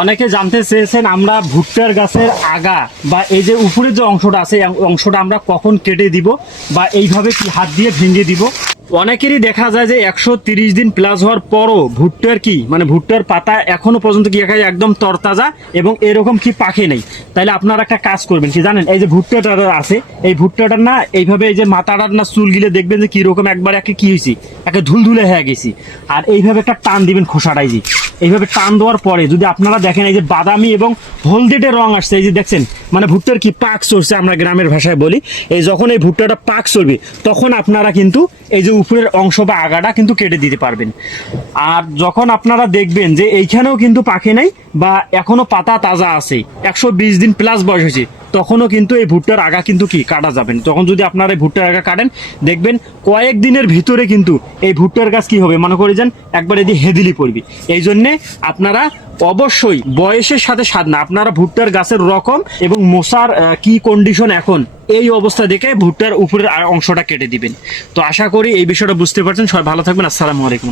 অনেকে জানতে চেয়েছেন আমরা ভুট্টার গাছের আগা বা এই যে উপরের যে অংশটা আছে এই অংশটা আমরা কখন কেটে দিব বা এইভাবে কি হাত দিয়ে ভেঙে দিব। অনেকেরই দেখা যায় যে 130 দিন প্লাস হওয়ার পরও ভুট্টার কি মানে ভুট্টার পাতা এখনো পর্যন্ত কি দেখা যায় একদম তরতাজা এবং এরকম কি পাকে নেই। তাইলে আপনারা একটা কাজ করবেন কি জানেন, এই যে ভুট্টাটা আছে এই ভুট্টাটার না এইভাবে এই যে মাথাটার না চুল গিলে দেখবেন যে কিরকম একবার একে কি হয়েছি একে ধুলধুলে হয়ে গেছি। আর এইভাবে একটা টান দিবেন খোসাটাই যে এইভাবে টান দেওয়ার পরে যদি আপনারা দেখেন এই যে বাদামি এবং হলদেটে রং আসছে, এই যে দেখছেন মানে ভুট্টার কি পাক চলছে আমরা গ্রামের ভাষায় বলি। এই যখন এই ভুট্টাটা পাক চলবে তখন আপনারা কিন্তু এই যে উপরের অংশ বা আগাটা কিন্তু কেটে দিতে পারবেন। আর যখন আপনারা দেখবেন যে এইখানেও কিন্তু পাকে নাই বা এখনো পাতা তাজা আছে 120 দিন প্লাস বয়স হয়েছে তখনও কিন্তু এই ভুট্টার আগা কিন্তু কি কাটা যাবেন। তখন যদি আপনারা এই ভুট্টার আগা কাটেন দেখবেন কয়েক দিনের ভিতরে কিন্তু এই ভুট্টার গাছ কি হবে মনে করে যান একবার এদিকে হেদিলি পড়বে। এই জন্যে আপনারা অবশ্যই বয়সের সাথে সাধ না, আপনারা ভুট্টার গাছের রকম এবং মশার কি কন্ডিশন এখন এই অবস্থা দেখে ভুট্টার উপরের অংশটা কেটে দিবেন। তো আশা করি এই বিষয়টা বুঝতে পারছেন। সবাই ভালো থাকবেন। আসসালামু আলাইকুম।